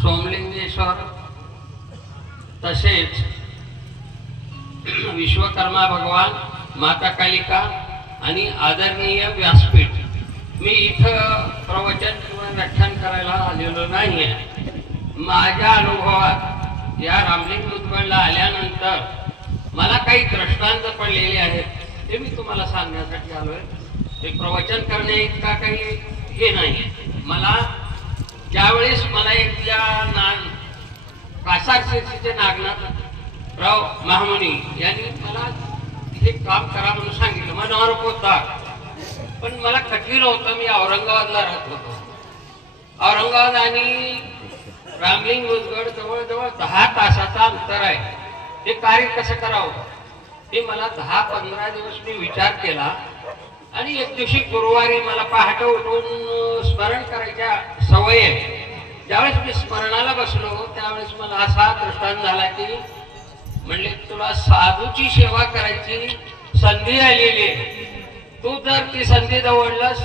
सोमलिंगेश्वर तसेच विश्वकर्मा भगवान, माता कालिका आणि आदरणीय व्यासपीठ, मी इथं प्रवचन किंवा व्याख्यान करायला आलेलो नाही आहे. माझ्या अनुभवात या रामलिंग मुदगडला आल्यानंतर मला काही दृष्टांत पडलेले आहेत, ते मी तुम्हाला सांगण्यासाठी आलोय. ते प्रवचन करणे इतका काही हे नाही. मला ज्यावेळेस मला इथल्या कासार शेतीचे नागनाथराव महामुनी यांनी मला हे काम करा म्हणून सांगितलं, मनावर होता, पण मला कठीण होतं. मी औरंगाबादला राहत होतो. औरंगाबाद आणि रामलिंग मुदगड जवळजवळ 10 तासाचा अंतर आहे. ते कार्य कसं करावं ते मला 10-15 दिवस मी विचार केला. आणि एक दिवशी गुरुवारी मला पहाटे उठून स्मरण करायच्या सवय आहे. ज्यावेळेस मी स्मरणाला बसलो त्यावेळेस मला असा दृष्टांत झाला की म्हणले, तुला साधूची सेवा करायची संधी आलेली आहे. तू जर ती संधी दवडलंस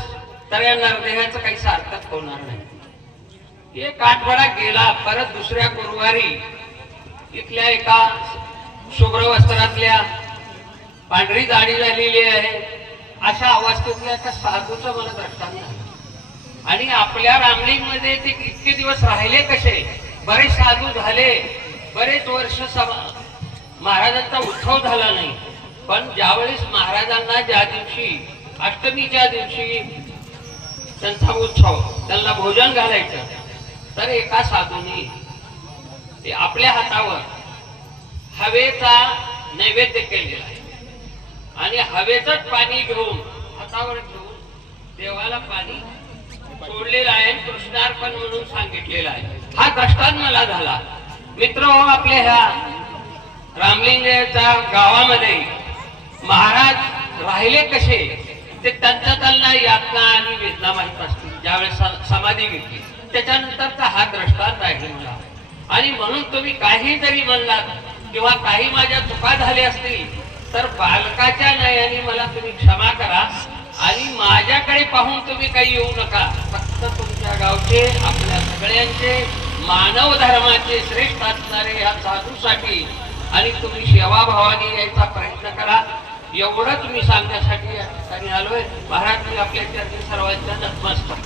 तर या नरदेहाचं काही सार्थक होणार नाही. एक आठवडा गेला. परत दुसऱ्या गुरुवारी इथल्या एका शुभ्र वस्त्रातल्या, पांढरी दाढी झालेली आहे अशा अवस्थेतल्या एका साधूचं मला दर्शन झालं. आणि आपल्या रामलिंग मध्ये ते इतके दिवस राहिले कसे? बरेच साधू झाले, बरेच वर्ष महाराजांचा उत्सव झाला नाही. पण ज्यावेळेस महाराजांना ज्या दिवशी अष्टमीच्या दिवशी त्यांचा उत्सव, त्यांना भोजन घालायचं, तर एका साधूने ते आपल्या हातावर हवेचा नैवेद्य केलेला आहे आणि हवेचंच पाणी घेऊन हातावर घेऊन देवाला पाणी सोडलेलं आहे. कृष्णार्पण म्हणून सांगितलेलं आहे. हा दृष्टांत मला झाला. मित्र, आपल्या ह्या रामलिंगच्या गावामध्ये महाराज राहिले कसे ते त्यांना यातना आणि वेदना माहित असतील. ज्यावेळेस समाधी घेतली त्याच्यानंतरचा हा दृष्टांत आहे मला. आणि म्हणून तुम्ही काही जरी म्हणलात किंवा काही माझ्या चुका झाल्या असतील तर बालकाच्या नयनी मला तुम्ही क्षमा करा. आणि माझ्याकडे पाहून तुम्ही काही येऊ नका. फक्त तुमच्या गावचे, आपल्या सगळ्यांचे, मानव धर्माचे श्रेष्ठ असणारे या साधूसाठी आणि तुम्ही सेवाभावाने यायचा प्रयत्न करा. एवढं तुम्ही सांगण्यासाठी या ठिकाणी आलोय. महाराज, मी आपल्या चरणी सर्वांच्या नतमस्तक.